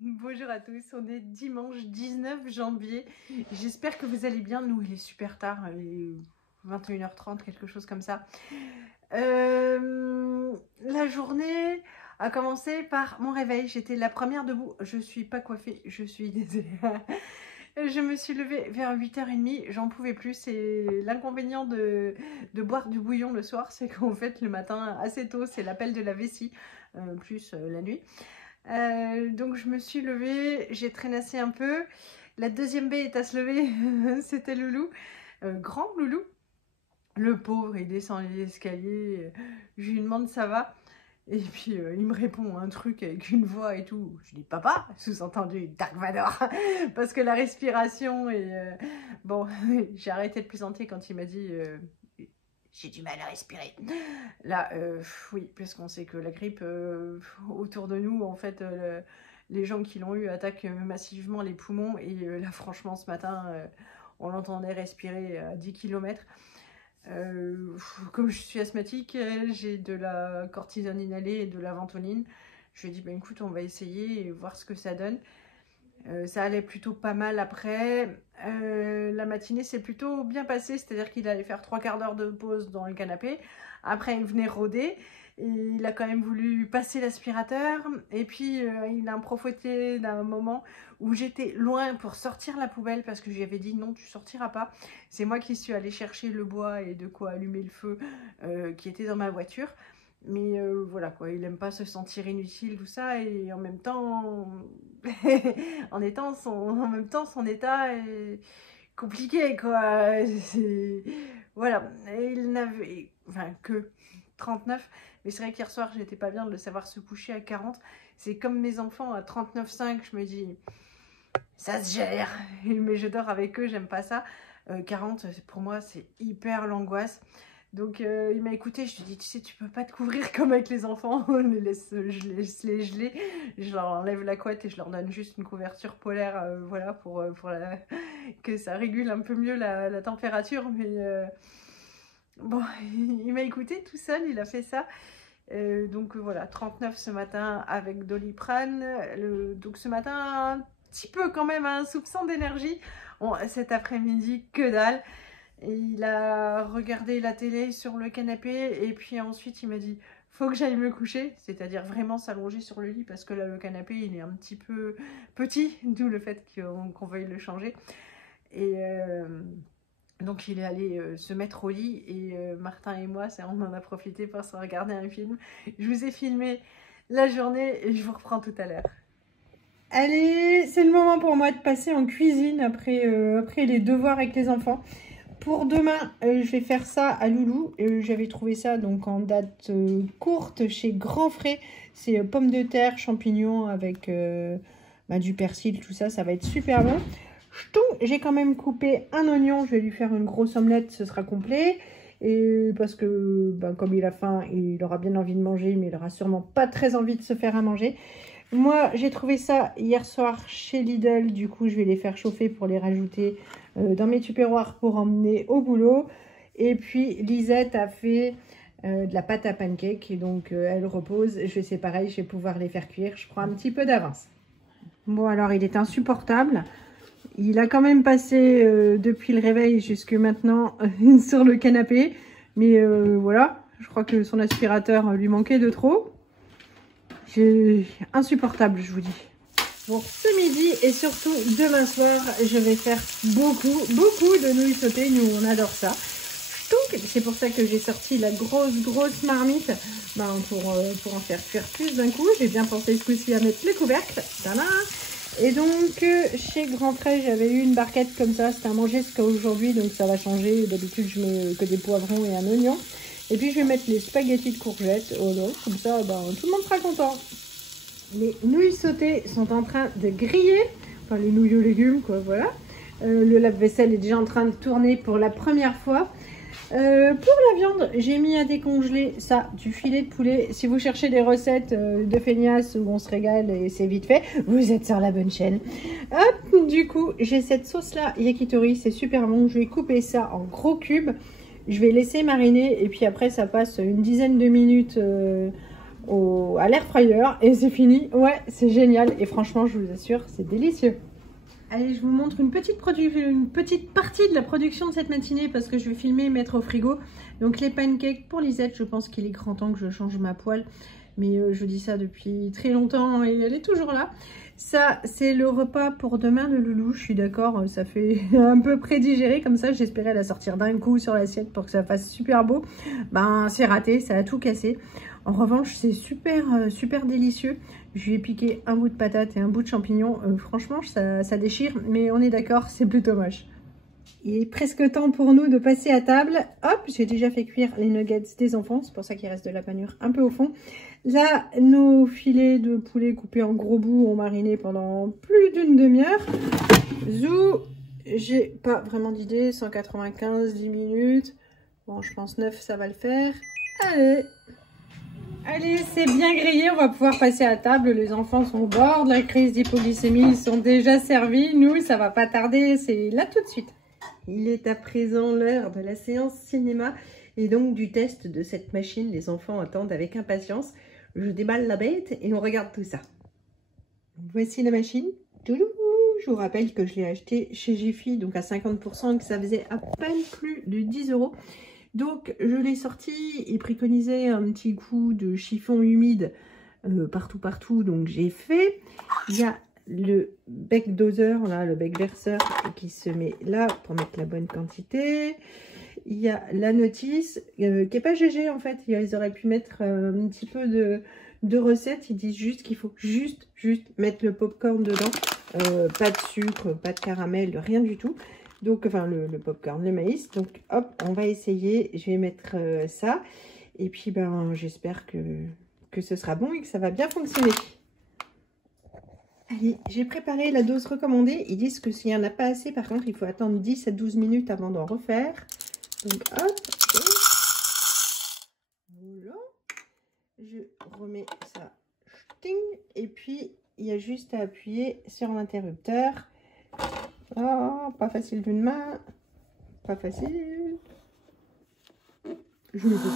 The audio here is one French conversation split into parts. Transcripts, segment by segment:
Bonjour à tous, on est dimanche 19 janvier. J'espère que vous allez bien. Nous, il est super tard, il est 21h30, quelque chose comme ça. La journée a commencé par mon réveil. J'étais la première debout. Je suis pas coiffée, je suis désolée. Je me suis levée vers 8h30, j'en pouvais plus. C'est l'inconvénient de boire du bouillon le soir, c'est qu'en fait le matin assez tôt, c'est l'appel de la vessie, plus la nuit. Donc je me suis levée, j'ai traînassé un peu. La deuxième baie est à se lever, c'était Loulou, grand Loulou. Le pauvre, il descend les escaliers, je lui demande ça va. Et puis il me répond un truc avec une voix et tout. Je dis papa, sous-entendu Dark Vador, parce que la respiration et bon, j'ai arrêté de plaisanter quand il m'a dit j'ai du mal à respirer. Là, oui, parce qu'on sait que la grippe autour de nous, en fait, les gens qui l'ont eu attaquent massivement les poumons. Et là, franchement, ce matin, on l'entendait respirer à 10 km. Comme je suis asthmatique, j'ai de la cortisone inhalée et de la ventoline. Je lui ai dit, bah, écoute, on va essayer et voir ce que ça donne. Ça allait plutôt pas mal après. La matinée s'est plutôt bien passée, c'est-à-dire qu'il allait faire 3/4 d'heure de pause dans le canapé. Après, il venait rôder. Et il a quand même voulu passer l'aspirateur. Et puis, il a profité d'un moment où j'étais loin pour sortir la poubelle parce que je lui avais dit non, tu sortiras pas. C'est moi qui suis allée chercher le bois et de quoi allumer le feu qui était dans ma voiture. Mais voilà quoi, il aime pas se sentir inutile, tout ça, et en même temps, en même temps, son état est compliqué quoi. Voilà, et il n'avait, enfin que 39, mais c'est vrai qu'hier soir, j'étais pas bien de le savoir se coucher à 40. C'est comme mes enfants à 39,5, je me dis, ça se gère, mais je dors avec eux, j'aime pas ça. 40, pour moi, c'est hyper l'angoisse. Donc il m'a écouté, je lui ai dit, tu sais, tu peux pas te couvrir comme avec les enfants, je les laisse les geler, je leur enlève la couette et je leur donne juste une couverture polaire, voilà, pour que ça régule un peu mieux la température, mais bon, il m'a écouté tout seul, il a fait ça. Donc voilà, 39 ce matin avec Doliprane, donc ce matin un petit peu quand même un soupçon d'énergie, bon, cet après-midi que dalle. Et il a regardé la télé sur le canapé et puis ensuite il m'a dit faut que j'aille me coucher, c'est-à-dire vraiment s'allonger sur le lit parce que là le canapé il est un petit peu petit, d'où le fait qu'on veuille le changer. Et donc il est allé se mettre au lit et Martin et moi on en a profité pour se regarder un film. Je vous ai filmé la journée et je vous reprends tout à l'heure. Allez, c'est le moment pour moi de passer en cuisine après les devoirs avec les enfants. Pour demain, je vais faire ça à Loulou. J'avais trouvé ça donc en date courte chez Grand Frais. C'est pommes de terre, champignons avec du persil, tout ça. Ça va être super bon. J'ai quand même coupé un oignon. Je vais lui faire une grosse omelette, ce sera complet. Et parce que comme il a faim, il aura bien envie de manger, mais il aura sûrement pas très envie de se faire à manger. Moi, j'ai trouvé ça hier soir chez Lidl. Du coup, je vais les faire chauffer pour les rajouter dans mes tupperwares pour emmener au boulot. Et puis, Lisette a fait de la pâte à pancake. Et donc, elle repose. Je sais pareil, je vais pouvoir les faire cuire. Je prends un petit peu d'avance. Bon, alors, il est insupportable. Il a quand même passé depuis le réveil jusque maintenant sur le canapé. Mais voilà, je crois que son aspirateur lui manquait de trop. Insupportable, je vous dis. Bon, ce midi et surtout demain soir, je vais faire beaucoup de nouilles sautées. Nous, on adore ça. Donc, c'est pour ça que j'ai sorti la grosse marmite pour en faire cuire plus d'un coup. J'ai bien pensé ce coup-ci à mettre le couvercle. Tada! Et donc, chez Grand Frais, j'avais eu une barquette comme ça. C'était à manger jusqu'à aujourd'hui, donc ça va changer. D'habitude, je mets que des poivrons et un oignon. Et puis, je vais mettre les spaghettis de courgettes. Oh là, comme ça, tout le monde sera content. Les nouilles sautées sont en train de griller. Enfin, les nouilles aux légumes, quoi, voilà. Le lave-vaisselle est déjà en train de tourner pour la première fois. Pour la viande, j'ai mis à décongeler ça, du filet de poulet. Si vous cherchez des recettes de feignasse où on se régale et c'est vite fait, vous êtes sur la bonne chaîne. Hop, du coup, j'ai cette sauce-là, yakitori, c'est super bon. Je vais couper ça en gros cubes. Je vais laisser mariner et puis après, ça passe une dizaine de minutes à l'air fryer et c'est fini. Ouais, c'est génial et franchement, je vous assure, c'est délicieux. Allez, je vous montre une petite partie de la production de cette matinée parce que je vais filmer et mettre au frigo. Donc les pancakes pour Lisette, je pense qu'il est grand temps que je change ma poêle. Mais je dis ça depuis très longtemps et elle est toujours là. Ça, c'est le repas pour demain de Loulou, je suis d'accord, ça fait un peu prédigéré comme ça. J'espérais la sortir d'un coup sur l'assiette pour que ça fasse super beau. Ben, c'est raté, ça a tout cassé. En revanche, c'est super délicieux. Je lui ai piqué un bout de patate et un bout de champignon. Franchement, ça déchire, mais on est d'accord, c'est plutôt moche. Il est presque temps pour nous de passer à table. Hop, j'ai déjà fait cuire les nuggets des enfants. C'est pour ça qu'il reste de la panure un peu au fond. Là, nos filets de poulet coupés en gros bouts ont mariné pendant plus d'une demi-heure. Zou, j'ai pas vraiment d'idée. 195, 10 minutes. Bon, je pense 9, ça va le faire. Allez! Allez, c'est bien grillé, on va pouvoir passer à table. Les enfants sont au bord de la crise d'hypoglycémie, ils sont déjà servis. Nous, ça va pas tarder, c'est là tout de suite. Il est à présent l'heure de la séance cinéma et donc du test de cette machine. Les enfants attendent avec impatience. Je déballe la bête et on regarde tout ça. Voici la machine. Toulou. Je vous rappelle que je l'ai acheté chez Jiffy, donc à 50% et que ça faisait à peine plus de 10 €. Donc je l'ai sorti et préconisait un petit coup de chiffon humide partout. Donc j'ai fait. Il y a le bec doseur, là, le bec verseur qui se met là pour mettre la bonne quantité. Il y a la notice qui n'est pas GG en fait. Ils auraient pu mettre un petit peu de recettes. Ils disent juste qu'il faut juste mettre le popcorn dedans. Pas de sucre, pas de caramel, rien du tout. Donc, enfin, le popcorn, le maïs. Donc, hop, on va essayer. Je vais mettre ça. Et puis, ben, j'espère que ce sera bon et que ça va bien fonctionner. Allez, j'ai préparé la dose recommandée. Ils disent que s'il n'y en a pas assez, par contre, il faut attendre 10 à 12 minutes avant d'en refaire. Donc, hop. Voilà. Je remets ça. Ting. Et puis, il y a juste à appuyer sur l'interrupteur. Oh, pas facile d'une main. Pas facile. Je le fais.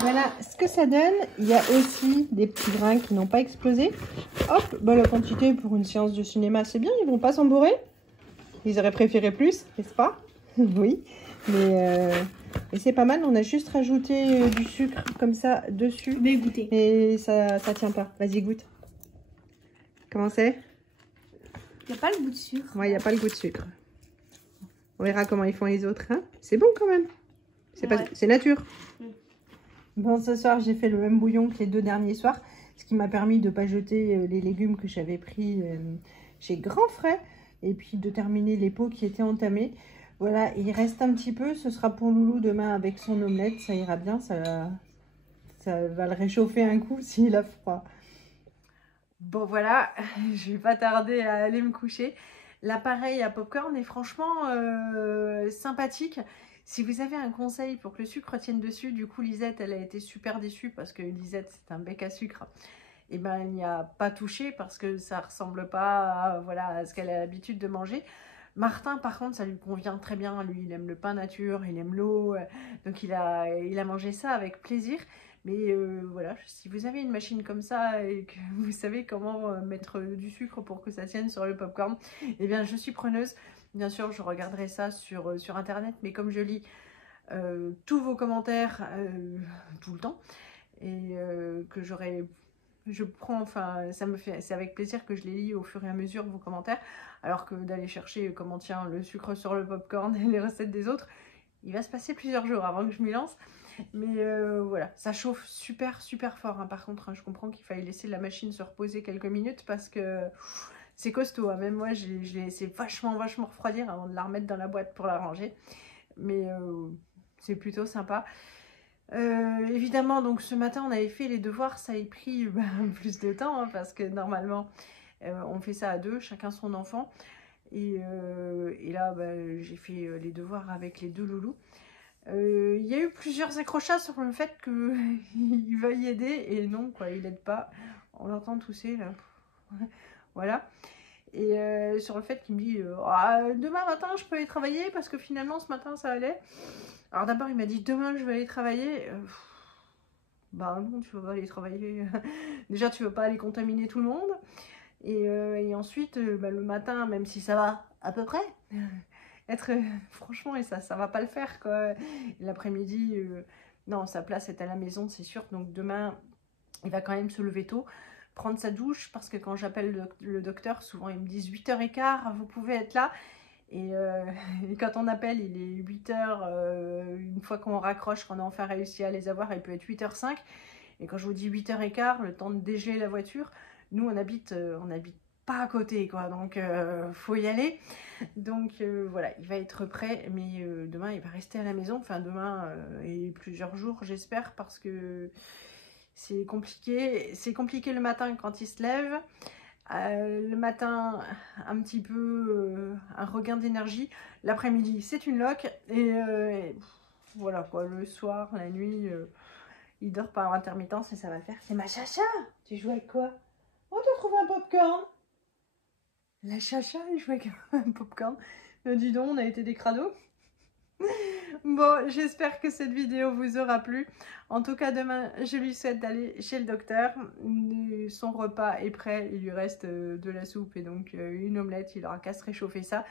Voilà ce que ça donne. Il y a aussi des petits grains qui n'ont pas explosé. Hop, bah la quantité pour une séance de cinéma, c'est bien. Ils vont pas s'embourrer. Ils auraient préféré plus, n'est-ce pas? Oui, mais c'est pas mal. On a juste rajouté du sucre comme ça dessus. Je vais goûter. Et ça tient pas. Vas-y, goûte. Comment c'est? Il n'y a pas le goût de sucre. Ouais, il n'y a pas le goût de sucre. On verra comment ils font les autres. Hein, c'est bon quand même. C'est nature. Bon, ce soir, j'ai fait le même bouillon que les 2 derniers soirs, ce qui m'a permis de ne pas jeter les légumes que j'avais pris chez Grand Frais, et puis de terminer les pots qui étaient entamés. Voilà, il reste un petit peu, ce sera pour Loulou demain avec son omelette, ça ira bien, ça va le réchauffer un coup s'il a froid. Bon voilà, je vais pas tarder à aller me coucher. L'appareil à popcorn est franchement sympathique. Si vous avez un conseil pour que le sucre tienne dessus, du coup Lisette, elle a été super déçue parce que Lisette, c'est un bec à sucre. Et ben, elle n'y a pas touché parce que ça ressemble pas à, voilà, à ce qu'elle a l'habitude de manger. Martin, par contre, ça lui convient très bien. Lui, il aime le pain nature, il aime l'eau. Donc, il a mangé ça avec plaisir. Mais voilà, si vous avez une machine comme ça et que vous savez comment mettre du sucre pour que ça tienne sur le popcorn, eh bien, je suis preneuse. Bien sûr, je regarderai ça sur Internet, mais comme je lis tous vos commentaires tout le temps, et que je prends, enfin, c'est avec plaisir que je les lis au fur et à mesure, vos commentaires, alors que d'aller chercher comment tient le sucre sur le popcorn et les recettes des autres, il va se passer plusieurs jours avant que je m'y lance. Mais voilà, ça chauffe super fort, hein. Par contre, hein, je comprends qu'il faille laisser la machine se reposer quelques minutes parce que c'est costaud, hein. Même moi, je l'ai laissé vachement refroidir avant de la remettre dans la boîte pour la ranger. Mais c'est plutôt sympa. Évidemment, donc ce matin, on avait fait les devoirs. Ça a pris plus de temps, hein, parce que normalement, on fait ça à 2, chacun son enfant. Et là, bah, j'ai fait les devoirs avec les deux loulous. Il y a eu plusieurs accrochages sur le fait qu'il va y aider, et non, quoi, il aide pas. On l'entend tousser, là. Voilà. Et sur le fait qu'il me dit ah, demain matin je peux aller travailler parce que finalement ce matin ça allait. Alors d'abord il m'a dit demain je vais aller travailler. Bah non, tu vas pas aller travailler. Déjà tu veux pas aller contaminer tout le monde. Et ensuite bah, le matin, même si ça va à peu près, être franchement, et ça va pas le faire quoi. L'après-midi non, sa place est à la maison c'est sûr, donc demain il va quand même se lever tôt, prendre sa douche, parce que quand j'appelle le docteur, souvent ils me disent 8h15, vous pouvez être là. Et quand on appelle, il est 8h, une fois qu'on raccroche, qu'on a enfin réussi à les avoir, il peut être 8h05. Et quand je vous dis 8h15, le temps de dégeler la voiture, nous on habite pas à côté, quoi, donc faut y aller. Donc voilà, il va être prêt, mais demain il va rester à la maison, enfin demain et plusieurs jours j'espère, parce que c'est compliqué le matin quand il se lève. Le matin, un petit peu un regain d'énergie. L'après-midi, c'est une loque. Et voilà quoi, le soir, la nuit, il dort par intermittence et ça va le faire. C'est ma chacha. Tu joues avec quoi? Oh, t'as trouvé un popcorn. La chacha, il joue avec un popcorn. Dis donc, on a été des crados. Bon, j'espère que cette vidéo vous aura plu. En tout cas, demain, je lui souhaite d'aller chez le docteur. Son repas est prêt. Il lui reste de la soupe et donc une omelette. Il aura qu'à se réchauffer ça.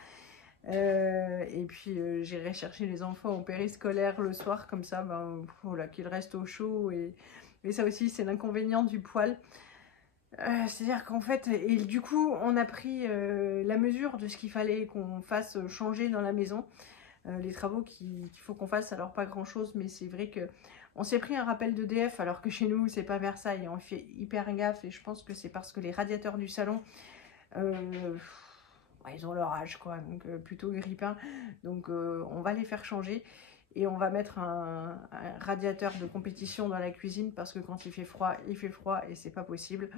Et puis, j'irai chercher les enfants au périscolaire le soir. Comme ça, ben, voilà, qu'ils restent au chaud. Et ça aussi, c'est l'inconvénient du poêle. C'est-à-dire qu'en fait, et du coup, on a pris la mesure de ce qu'il fallait qu'on fasse changer dans la maison. Les travaux qu'il faut qu'on fasse, alors pas grand chose, mais c'est vrai que on s'est pris un rappel d'EDF, alors que chez nous c'est pas Versailles, et on fait hyper gaffe, et je pense que c'est parce que les radiateurs du salon ils ont leur âge quoi, donc plutôt grippin, donc on va les faire changer, et on va mettre un radiateur de compétition dans la cuisine, parce que quand il fait froid et c'est pas possible.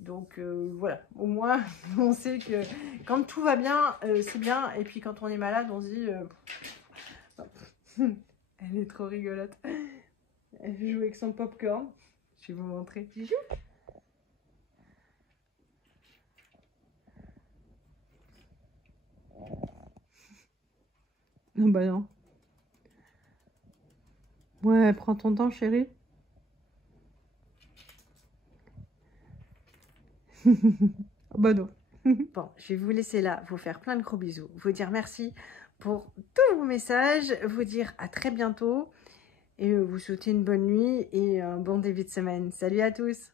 Donc voilà, au moins on sait que quand tout va bien, c'est bien, et puis quand on est malade, on se dit elle est trop rigolote. Elle joue avec son popcorn. Je vais vous montrer. Tu joues? Non bah non. Ouais, prends ton temps chérie. Bah non. Bon, je vais vous laisser là, vous faire plein de gros bisous, vous dire merci pour tous vos messages, vous dire à très bientôt et vous souhaiter une bonne nuit et un bon début de semaine. Salut à tous!